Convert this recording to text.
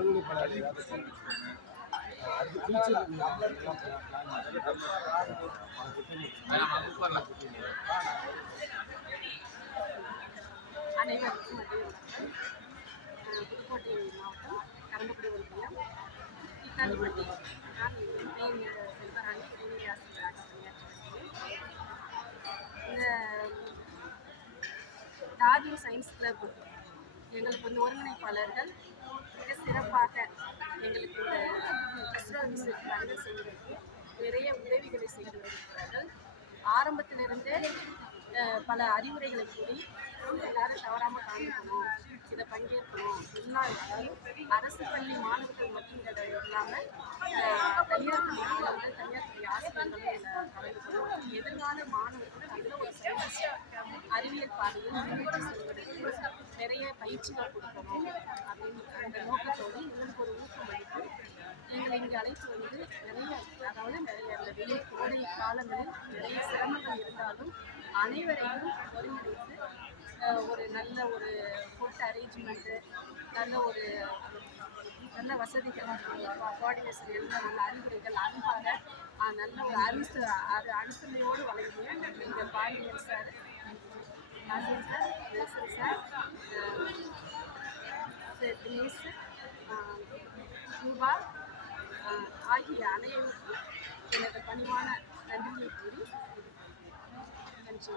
ஒருங்கிணைப்பாளர் ஏதாவது சொல்லியிருக்காங்க. அது ஃபியூச்சர் அனைவருக்கும் புதுக்கோட்டை மாவட்டம் கரம்பக்குடி ஒன்றியம் இக்காலிப்பட்டி. நான் செல்வராணி உதவி ஆசிரியராக பணியாற்றுகிறேன். இந்த தாஜு சயின்ஸ் கிளப் எங்களுக்கு வந்து ஒருங்கிணைப்பாளர்கள் மிக சிறப்பாக எங்களுக்கு இந்த இஸ்ரோ விசிட் பயணம் செய்வதற்கு நிறைய உதவிகளை செய்து வருகிறார்கள். ஆரம்பத்திலிருந்தே பல அறிவுரைகளை கூறி எல்லாரும் தவறாமல் கலந்துக்கணும், இதை பங்கேற்கணும். முன்னாள் அரசு பள்ளி மாணவர்கள் மட்டும் இல்லாமல் தனியார் பள்ளி மாணவர்கள், தனியார் பள்ளி ஆசிரியர்களும் இதில் கலந்துக்கணும். எதிர்கால மாணவர்கள் நல்ல ஒரு சயின்ஸ் அறிவியல் பாதையில் முன்னேற்றி செல்வதற்கு நிறைய பயிற்சிகள் கொடுக்கணும் அப்படின்னு அந்த நோக்கத்தோடு எங்களுக்கு ஒரு ஊக்கம் அளித்து எங்களை இங்கே அழைத்து வந்து நிறைய இந்த வெயில் கோடை காலங்களில் நிறைய சிரமங்கள் இருந்தாலும் அனைவரையும் ஒருங்கிணைத்து ஒரு நல்ல ஒரு ஃபுட் அரேஞ்ச்மெண்ட்டு, நல்ல வசதிகள், கோஆர்டினேஷன் எல்லாம் நல்ல அறிவுரைகள் அன்பாக நல்ல ஒரு அனுசரணையோடு வழங்கிய எங்கள் Pandian sir, Nelson sir, Dinesh, Rupa ஆகிய அனைவருக்கும் எனது பணிவான நன்றியை கூறி நன்றி.